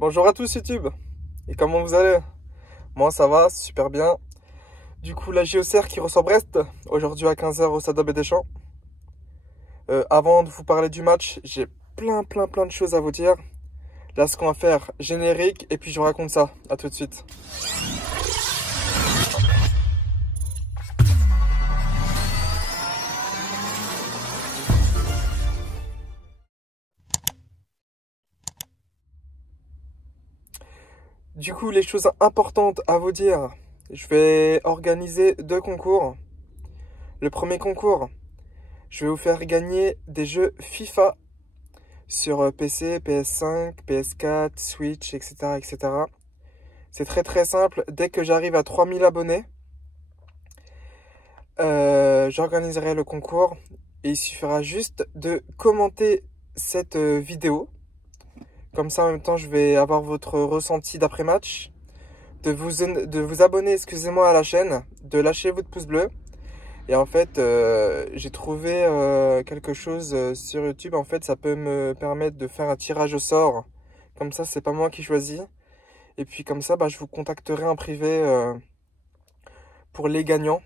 Bonjour à tous YouTube. Et comment vous allez? Moi ça va, super bien. Du coup la JOCR qui reçoit Brest, aujourd'hui à 15 h au Stade Abbé Deschamps. Avant de vous parler du match, j'ai plein de choses à vous dire. Là ce qu'on va faire, générique, et puis je vous raconte ça. À tout de suite. Du coup, les choses importantes à vous dire. Je vais organiser 2 concours. Le premier concours, je vais vous faire gagner des jeux FIFA sur PC, PS5, PS4, Switch, etc. etc. C'est très simple. Dès que j'arrive à 3000 abonnés, j'organiserai le concours. Et il suffira juste de commenter cette vidéo. Comme ça, en même temps, je vais avoir votre ressenti d'après-match. De vous abonner, excusez-moi, à la chaîne. De lâcher votre pouce bleu. Et en fait, j'ai trouvé quelque chose sur YouTube. En fait, ça peut me permettre de faire un tirage au sort. Comme ça, c'est pas moi qui choisis. Et puis comme ça, je vous contacterai en privé pour les gagnants.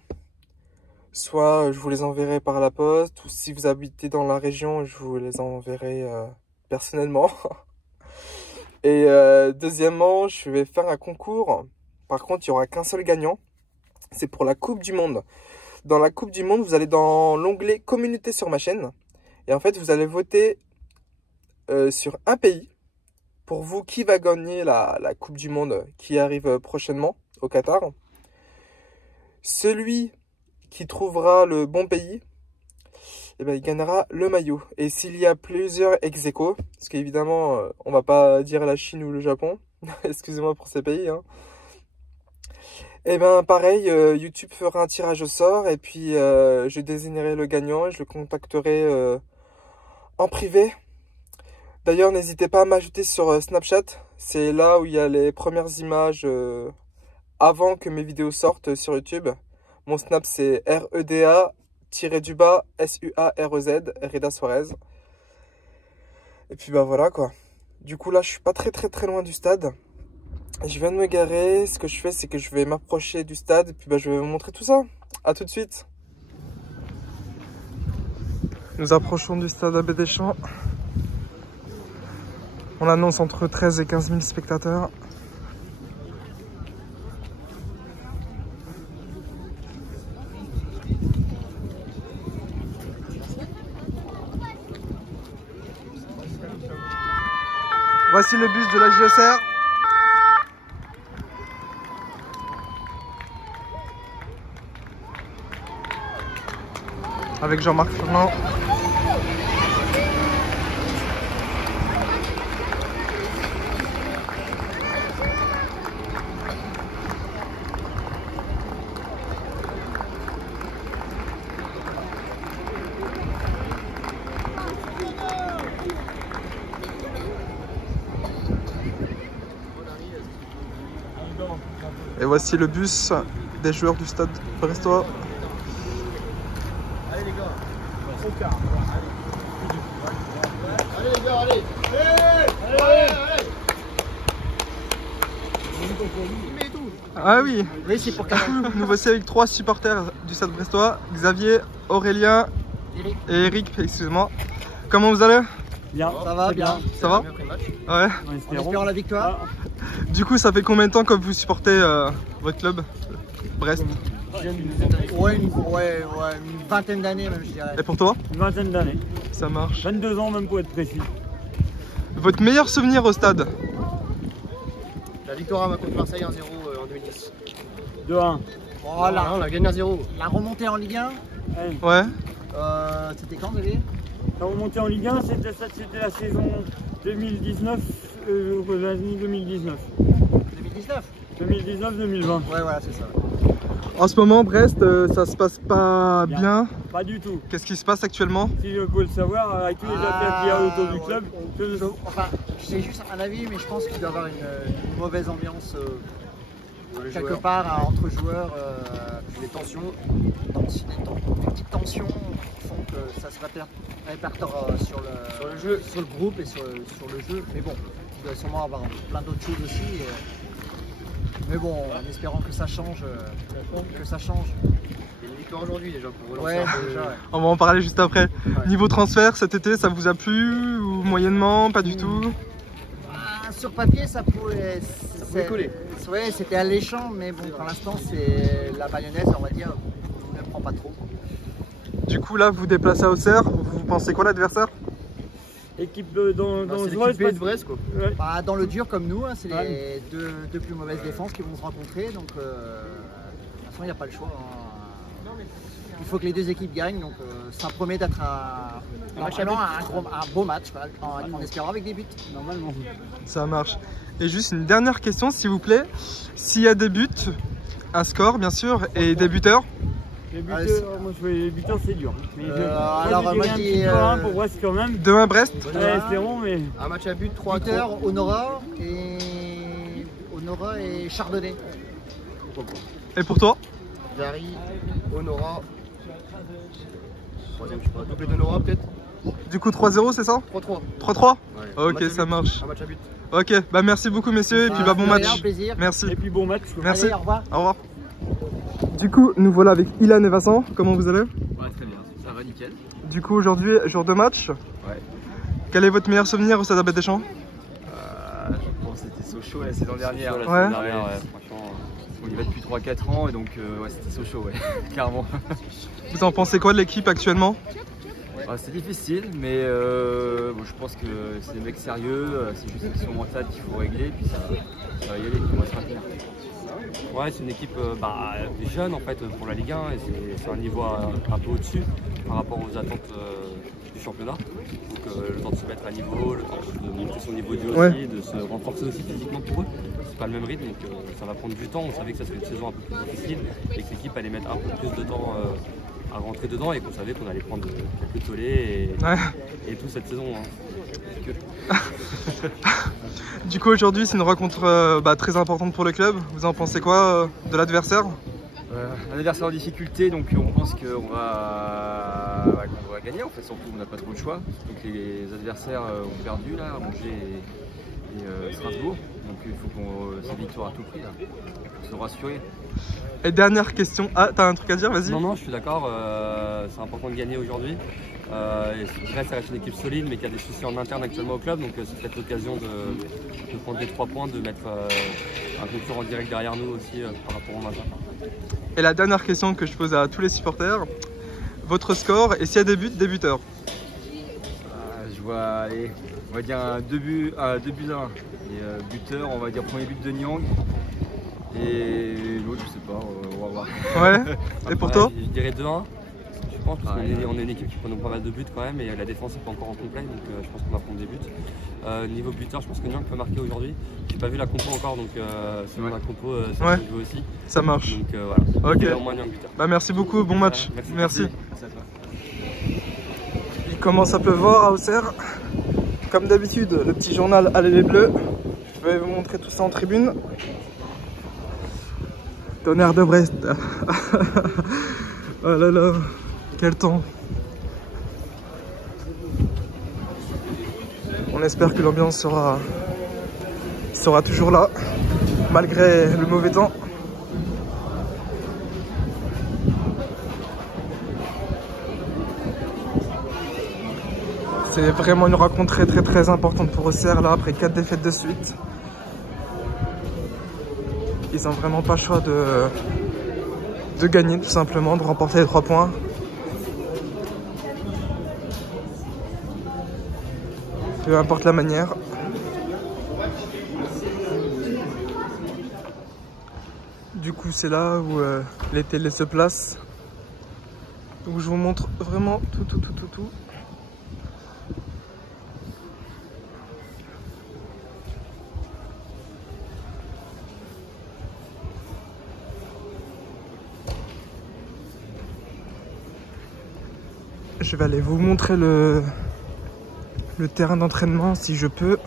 Soit je vous les enverrai par la poste. Ou si vous habitez dans la région, je vous les enverrai personnellement. Et deuxièmement, je vais faire un concours. Par contre, il n'y aura qu'un seul gagnant. C'est pour la Coupe du Monde. Dans la Coupe du Monde, vous allez dans l'onglet Communauté sur ma chaîne. Et en fait, vous allez voter sur un pays. Pour vous, qui va gagner la Coupe du Monde qui arrive prochainement au Qatar. Celui qui trouvera le bon pays, il gagnera le maillot. Et s'il y a plusieurs ex-aequo, parce qu'évidemment, on va pas dire la Chine ou le Japon, excusez-moi pour ces pays, hein. Pareil, YouTube fera un tirage au sort et puis je désignerai le gagnant et je le contacterai en privé. D'ailleurs, n'hésitez pas à m'ajouter sur Snapchat. C'est là où il y a les premières images avant que mes vidéos sortent sur YouTube. Mon Snap, c'est REDA-SUAREZ, Reda Suarez. Et puis voilà quoi. Du coup là, je suis pas très loin du stade. Je viens de me garer. Ce que je fais, c'est que je vais m'approcher du stade. Et puis je vais vous montrer tout ça. A tout de suite. Nous approchons du stade Abbé Deschamps. On annonce entre 13 et 15 000 spectateurs. Voici le bus de la JOCR. Avec Jean-Marc Fernand. Et voici le bus des joueurs du stade brestois. Allez les gars, au quart. Allez les gars, allez. Allez. Ah oui, C'est pour nous voici avec 3 supporters du stade brestois. Xavier, Aurélien et Eric, excusez-moi. Comment vous allez? Bien, ça va bien. Ça va? Ouais. En espérant la victoire. Du coup, ça fait combien de temps que vous supportez votre club, Brest? Ouais, une vingtaine d'années même, je dirais. Et pour toi? Une vingtaine d'années. Ça marche. 22 ans même pour être précis. Votre meilleur souvenir au stade? La victoire contre Marseille 1-0 en 2010. 2-1. Voilà. On a gagné 1-0. La remontée en Ligue 1, Ouais. c'était quand, David? La remontée en Ligue 1, c'était la saison 2019, l'année 2019. 2019. 2019-2020. Ouais, voilà, c'est ça. En ce moment, Brest, ça se passe pas bien. Pas du tout. Qu'est-ce qui se passe actuellement? Si je peux le savoir, avec tous les affaires qu'il y a autour du club, Enfin, j'ai juste un avis, mais je pense qu'il doit y avoir une mauvaise ambiance quelque part entre joueurs. Les tensions. Des petites tensions qui font que ça se répertoire sur le jeu, sur le groupe et sur le jeu. Mais bon, il doit sûrement avoir plein d'autres choses aussi. Mais bon, en espérant que ça change. Il y a une victoire aujourd'hui déjà pour relancer Ouais, un peu. déjà, ouais. On va en parler juste après. Ouais. Niveau transfert, cet été, ça vous a plu ou moyennement? Pas du tout? Ah, sur papier, ça pouvait coller. Ouais, c'était alléchant, mais bon, pour l'instant, c'est la mayonnaise, on va dire, ne prend pas trop. Du coup, là, vous vous déplacez à Auxerre. Vous pensez quoi l'adversaire? Équipe dans Bah, le c'est joueur, l'équipe B de Brest quoi. Ouais. Bah, dans le dur comme nous, hein, c'est Ouais. les deux plus mauvaises défenses qui vont se rencontrer, donc de toute façon, il n'y a pas le choix. Hein. Il faut que les deux équipes gagnent, donc ça promet d'être vraiment un beau match, en espérant avec des buts. Normalement. Ça marche. Et juste une dernière question, s'il vous plaît. S'il y a des buts, un score, bien sûr, et des buteurs? Les buteurs, moi je fais les buteurs, c'est dur. Mais alors, moi, moi, je je dirais dis, un petit peu un pour Brest quand même. 2-1 Brest? Ouais, c'est bon, mais. Un match à but, 3 Buteur, Honora et Chardonnay. Et pour toi? Dari, Honora. Troisième, je sais pas. Doublé d'Honora peut-être. Du coup, 3-0, c'est ça? 3-3. 3-3? Ouais. Ok, Un match à ça but. marche. Un match à but. Ok, bah merci beaucoup messieurs, et puis bah bon De rien, match. plaisir. Merci. Et puis bon match. Quoi. Merci. Allez, au revoir. Au revoir. Du coup, nous voilà avec Ilan et Vincent. Comment vous allez? Ouais, très bien, ça va nickel. Du coup, aujourd'hui, jour de match. Ouais. Quel est votre meilleur souvenir au Stade Abbé Deschamps? Je pense que c'était Sochaux la saison dernière. Ouais. Franchement, on y va depuis 3-4 ans et donc ouais, c'était Sochaux, ouais, clairement. Vous en pensez quoi de l'équipe actuellement? Ouais, c'est difficile, mais bon, je pense que c'est des mecs sérieux, c'est juste une question mentale qu'il faut régler, puis ça va y aller, puis on va se maintenir. Ouais, c'est une équipe des jeunes en fait pour la Ligue 1 et c'est un niveau un peu au-dessus par rapport aux attentes du championnat. Donc le temps de se mettre à niveau, le temps de monter son niveau de jeu aussi, de se renforcer aussi physiquement pour eux. C'est pas le même rythme, donc ça va prendre du temps. On savait que ça serait une saison un peu plus difficile et que l'équipe allait mettre un peu plus de temps à rentrer dedans et qu'on savait qu'on allait prendre quelques tollés et tout cette saison. Hein. Du coup, aujourd'hui, c'est une rencontre très importante pour le club. Vous en pensez quoi de l'adversaire? Un adversaire en difficulté, donc on pense qu'on va gagner. En fait, surtout, on n'a pas trop de choix. Donc les adversaires ont perdu là, Angers et Strasbourg. Donc il faut qu'on cette victoire à tout prix là, pour se rassurer. Et dernière question. Ah, t'as un truc à dire? Vas-y. Non, je suis d'accord. C'est important de gagner aujourd'hui. Brest reste une équipe solide, mais qui a des soucis en interne actuellement au club. Donc c'est peut-être l'occasion de prendre les 3 points, de mettre un concurrent direct derrière nous aussi par rapport au maintien. Et la dernière question que je pose à tous les supporters, votre score et s'il y a des buts, des buteurs? Je vois, allez, on va dire un 2 buts à 1. Et buteur, on va dire premier but de Niang. Et l'autre, je sais pas, on va voir. Ouais. Et pour toi? Je dirais 2-1. Je pense parce qu'on est une équipe qui prend pas mal de buts quand même et la défense n'est pas encore en complet, donc je pense qu'on va prendre des buts. Niveau buteur, je pense que Niang peut marquer aujourd'hui. J'ai pas vu la compo encore, donc selon la compo, ça peut jouer aussi. Ça marche. Donc voilà. Ok. Au moins Niang buteur. Bah merci beaucoup, bon match. Merci. Merci à toi. Il commence à pleuvoir à Auxerre. Comme d'habitude, le petit journal Allez les Bleus. Je vais vous montrer tout ça en tribune. Tonnerre de Brest. Oh là là, quel temps. On espère que l'ambiance sera toujours là, malgré le mauvais temps. C'est vraiment une rencontre très importante pour Auxerre là, après 4 défaites de suite. Ils n'ont vraiment pas le choix de gagner tout simplement, de remporter les 3 points. Peu importe la manière. Du coup c'est là où les télés se placent. Donc je vous montre vraiment tout. Je vais aller vous montrer le terrain d'entraînement si je peux.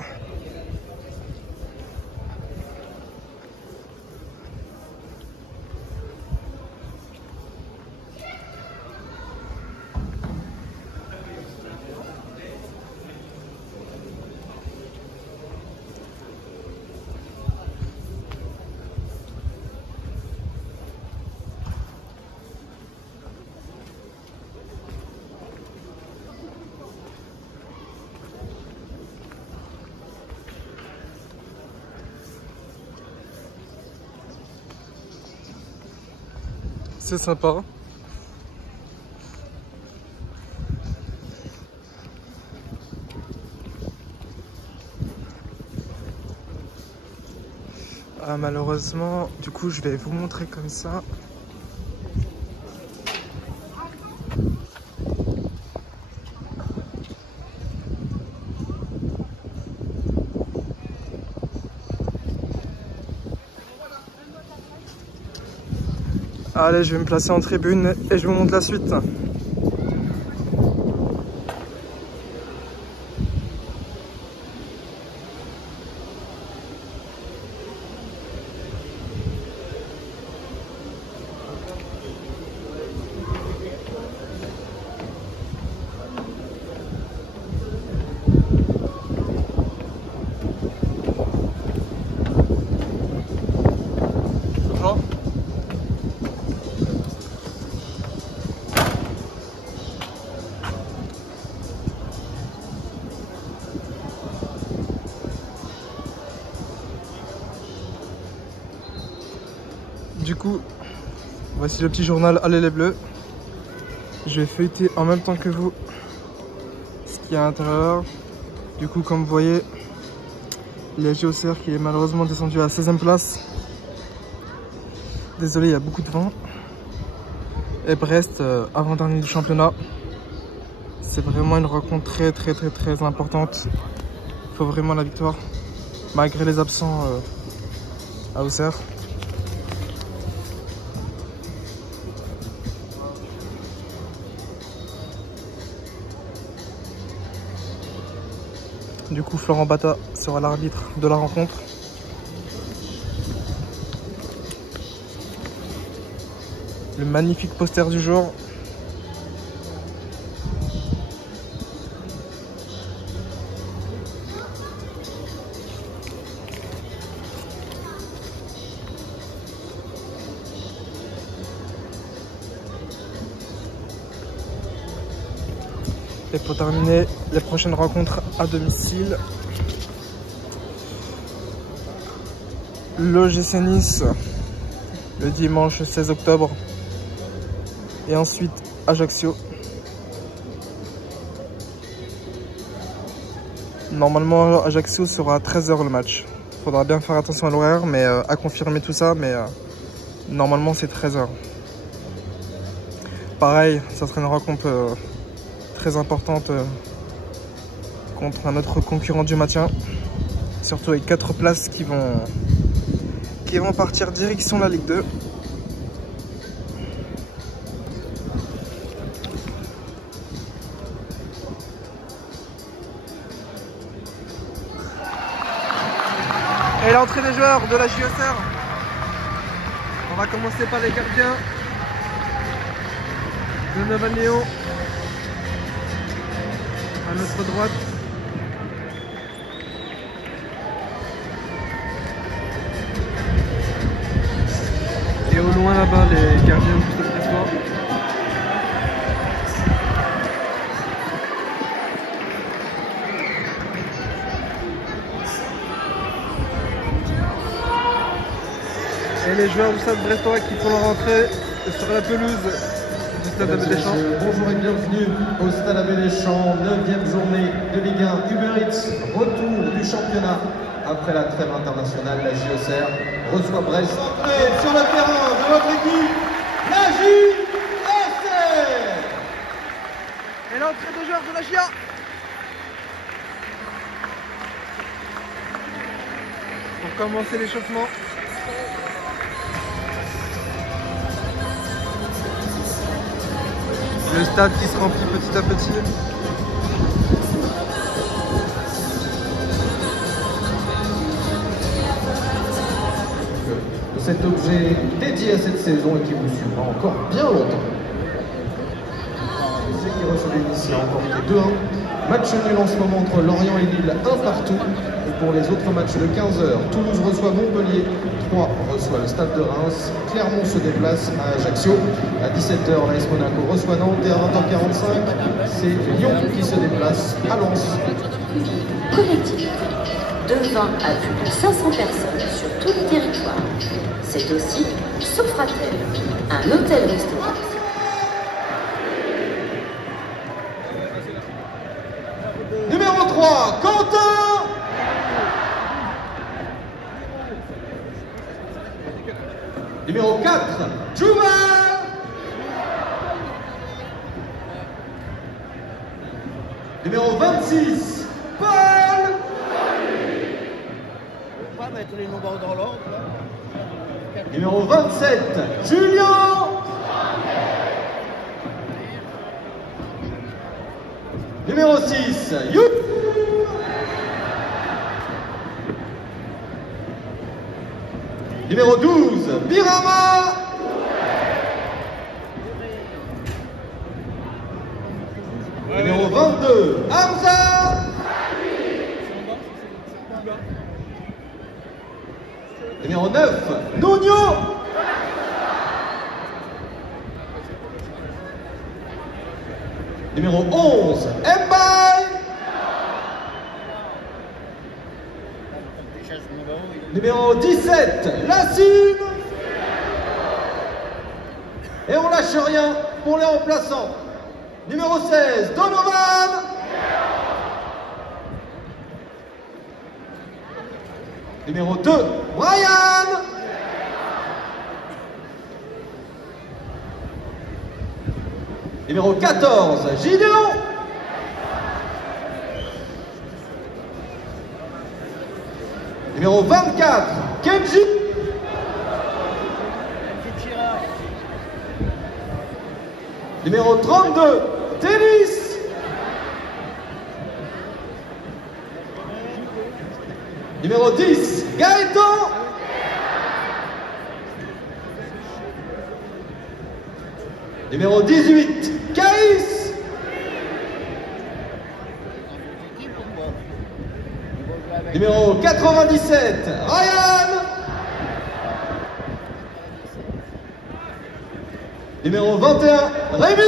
C'est sympa. Ah, malheureusement, du coup, je vais vous montrer comme ça. Allez, je vais me placer en tribune et je vous montre la suite. Du coup, voici le petit journal Allez les Bleus. Je vais feuilleter en même temps que vous ce qu'il y a à l'intérieur. Du coup, comme vous voyez, la JOCR qui est malheureusement descendu à la 16e place. Désolé, il y a beaucoup de vent. Et Brest, avant-dernier du championnat. C'est vraiment une rencontre très importante. Il faut vraiment la victoire, malgré les absents à Auxerre. Du coup, Florent Bata sera l'arbitre de la rencontre. Le magnifique poster du jour. Et pour terminer, les prochaines rencontres à domicile. L'OGC Nice, le dimanche 16 octobre. Et ensuite, Ajaccio. Normalement, Ajaccio sera à 13 h le match. Faudra bien faire attention à l'horaire, mais à confirmer tout ça. Mais normalement, c'est 13 h. Pareil, ça sera une rencontre très importante contre un autre concurrent du maintien, surtout avec 4 places qui vont partir direction la Ligue 2. Et l'entrée des joueurs de la JOCR. On va commencer par les gardiens. Donovan Léon à notre droite. Et au loin là-bas, les gardiens du Stade Brestois. Et les joueurs du Stade Brestois qui font leur entrée sur la pelouse du Stade Abbé Deschamps. Bonjour et bienvenue au Stade Abbé Deschamps, 9e journée de Ligue 1 Uber Eats, retour du championnat. Après la trêve internationale, la JOCR reçoit Brest. Sur le terrain de votre équipe, la JOCR. Et l'entrée des joueurs de la JA. Pour commencer l'échauffement. Le stade qui se remplit petit à petit. Cet objet dédié à cette saison et qui vous suivra encore bien longtemps. C'est qui recevait ici a emporté 2-1. Match nul en ce moment entre Lorient et Lille, 1 partout. Et pour les autres matchs de 15 h, Toulouse reçoit Montpellier, 3 reçoit le Stade de Reims, Clermont se déplace à Ajaccio. À 17 h, l'AS Monaco reçoit Nantes et à 20h45, c'est Lyon qui se déplace à Lens. Collectif, devant à plus de 500 personnes sur tout le territoire. C'est aussi Sopratel, un hôtel-restaurant. Numéro 3, Quentin. Numéro 4, Jouval. Numéro 26, Paul. On va mettre les nombres dans l'ordre. Numéro 27, Julien. Numéro 6, You. Numéro 12, Birama. Numéro 22, Hamza. Numéro 9, Nuno. Numéro 11, Mbaye. Numéro 17, Lassine. Et on lâche rien pour les remplaçants. Numéro 16, Donovan. Numéro 2, Brian. Numéro 14, Gideon. Numéro 24, Kenji. Numéro 32, Tennis. Numéro 10, Gaëtan. Numéro 18, Caïs. Numéro 97, Ryan. Numéro 21, Rémi.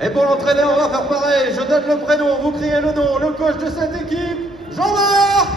Et pour l'entraîneur, on va faire pareil. Je donne le prénom, vous criez le nom. Le coach de cette équipe, Jean-Marc.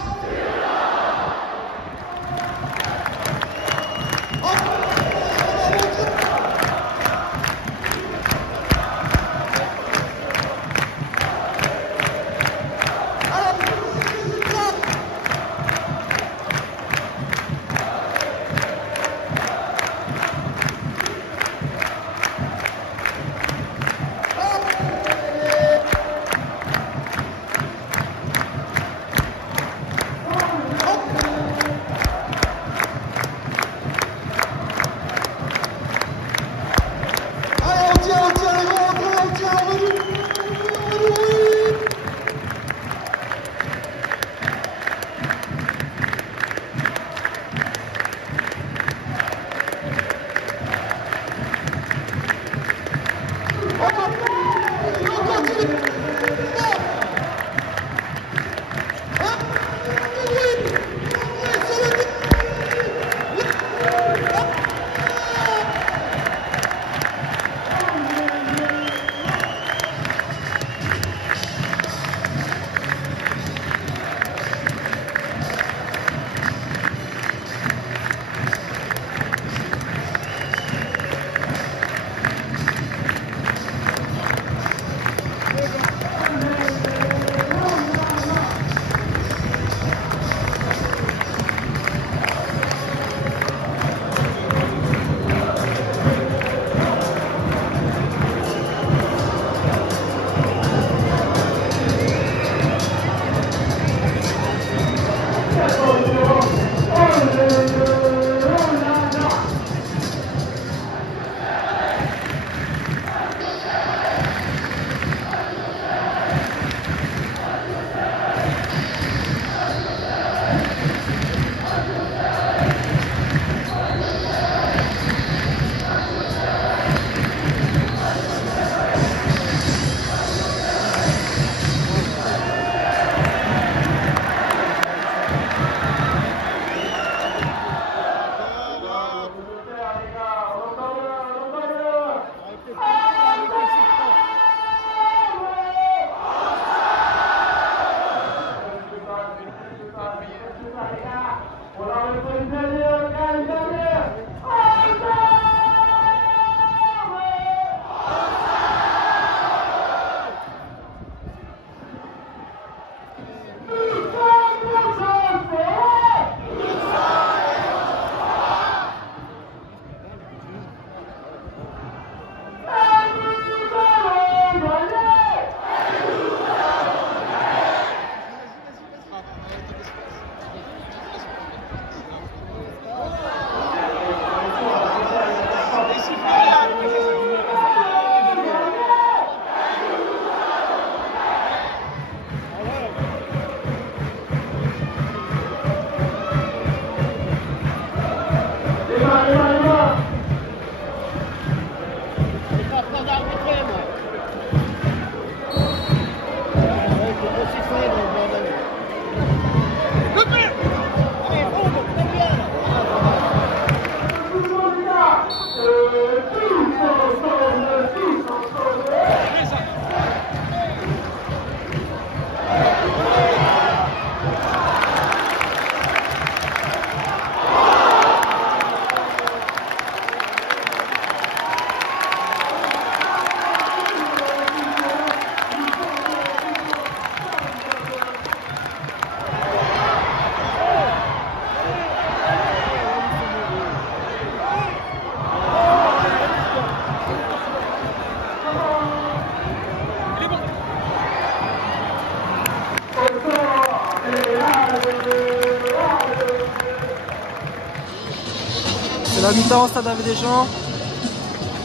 C'est la mi-temps au stade Abbé Deschamps.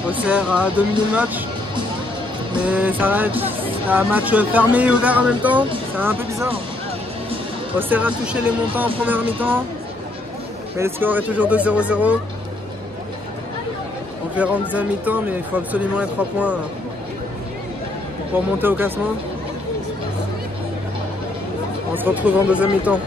Auxerre a dominé le match. Mais ça reste un match fermé et ouvert en même temps. C'est un peu bizarre. Auxerre a touché les montants en première mi-temps. Mais le score est toujours de 0-0. On verra en deuxième mi-temps, mais il faut absolument les 3 points pour monter au classement. On se retrouve en deuxième mi-temps.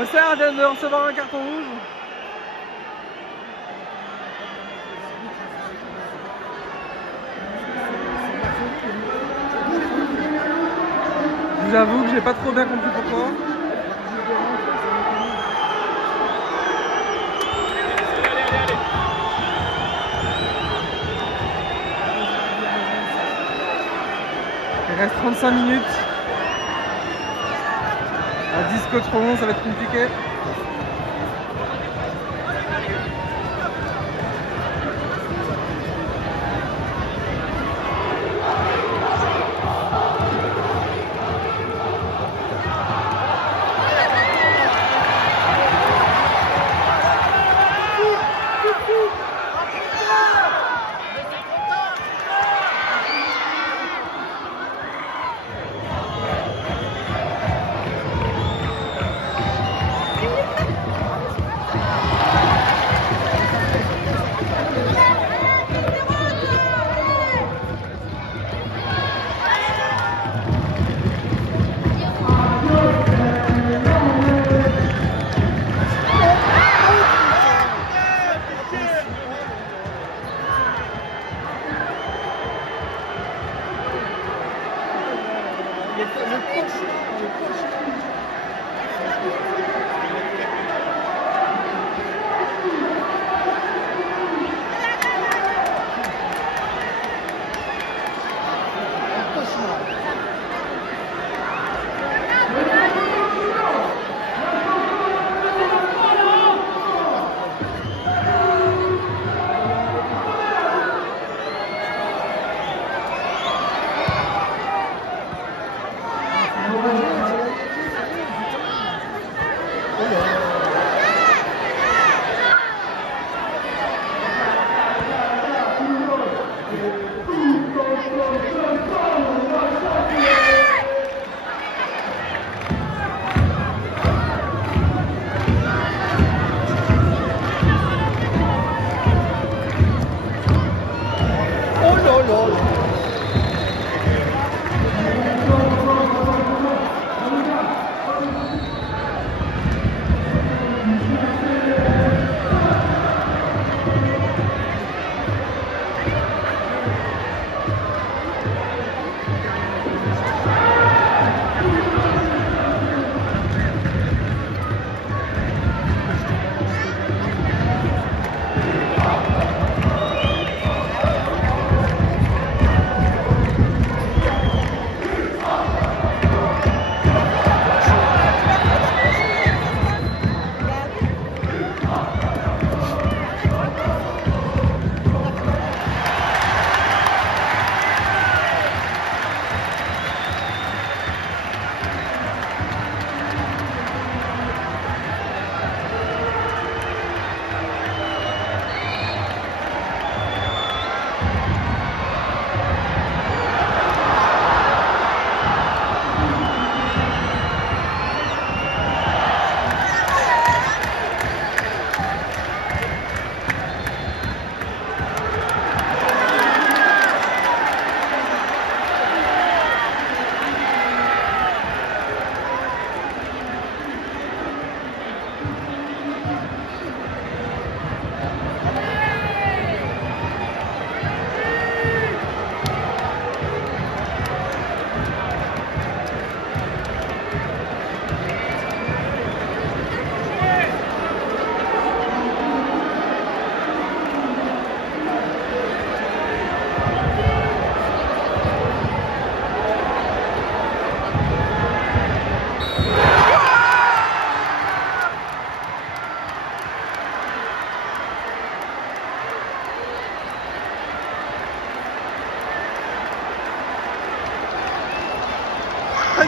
Auxerre vient de recevoir un carton rouge. Je vous avoue que j'ai pas trop bien compris pourquoi. Il reste 35 minutes. À 10 coachs pour moi, ça va être compliqué.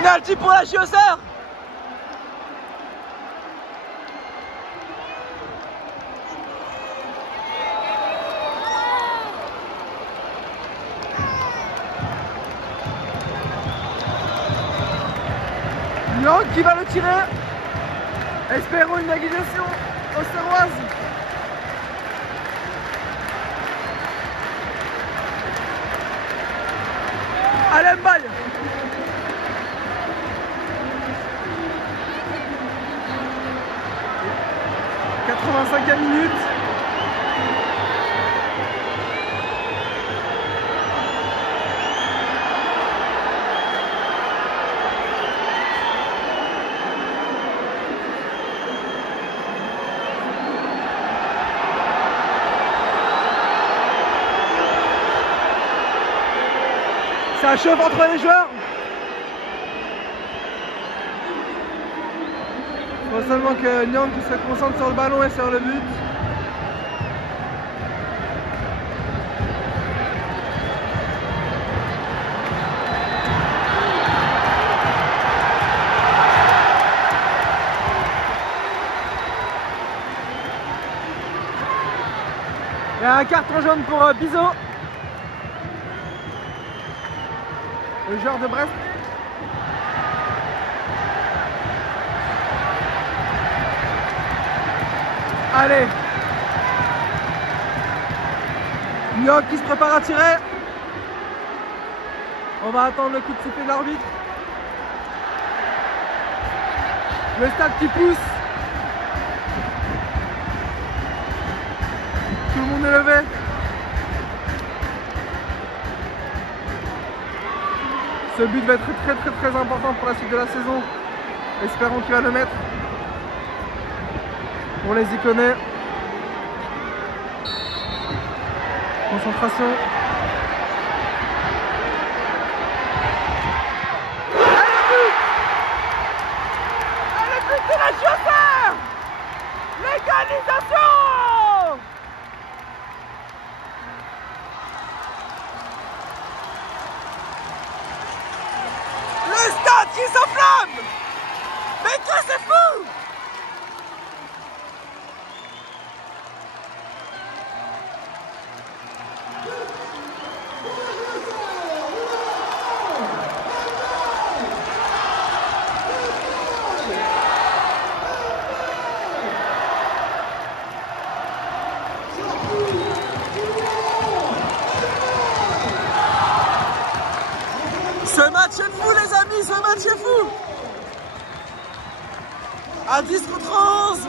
Penalty pour la JOCR. Young qui va le tirer. Espérons une égalisation auxerroise. Alain Baye. « 85e minute. Ça chauffe entre les joueurs. Il faut seulement que Nyang se concentre sur le ballon et sur le but. Il y a un carton jaune pour Bizot. Le joueur de Brest. Allez. Nyang qui se prépare à tirer. On va attendre le coup de sifflet de l'arbitre. Le stade qui pousse. Tout le monde est levé. Ce but va être très important pour la suite de la saison. Espérons qu'il va le mettre. On les y connaît. Concentration. Et le but de la JOCR! L'égalisation! Le stade qui s'enflamme! Mais que c'est fou! Ce match est fou les amis, ce match est fou. À 10 contre 11,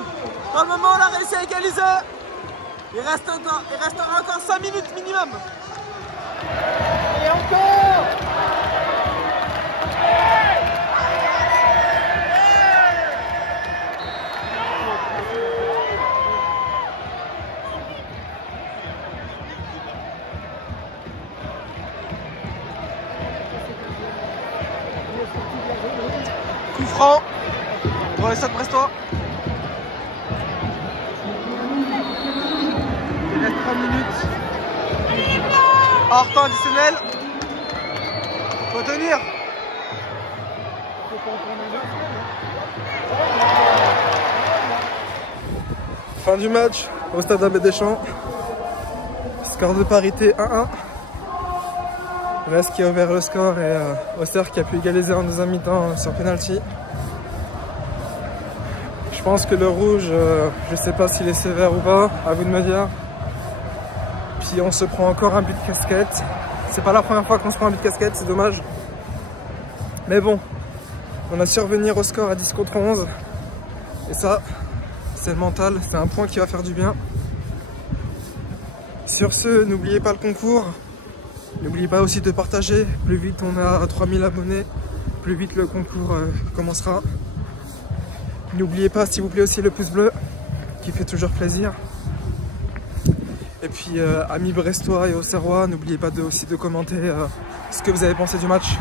pour le moment on a réussi à égaliser. Il restera encore 5 minutes minimum. Et encore. Coup franc pour les Stade Brestois. Il reste 3 minutes. Hors temps additionnel. Faut tenir. Fin du match au stade Abbé Deschamps. Score de parité 1-1. Brest qui a ouvert le score et Auxerre qui a pu égaliser en deuxième mi-temps sur penalty. Je pense que le rouge, je sais pas s'il est sévère ou pas, à vous de me dire. Puis on se prend encore un but de casquette. C'est pas la première fois qu'on se prend un but de casquette, c'est dommage. Mais bon, on a su revenir au score à 10 contre 11. Et ça, c'est le mental, c'est un point qui va faire du bien. Sur ce, n'oubliez pas le concours. N'oubliez pas aussi de partager, plus vite on a 3000 abonnés, plus vite le concours commencera. N'oubliez pas s'il vous plaît aussi le pouce bleu, qui fait toujours plaisir. Et puis amis brestois et auxerrois, n'oubliez pas aussi de commenter ce que vous avez pensé du match.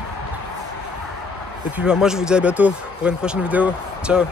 Et puis moi je vous dis à bientôt pour une prochaine vidéo. Ciao.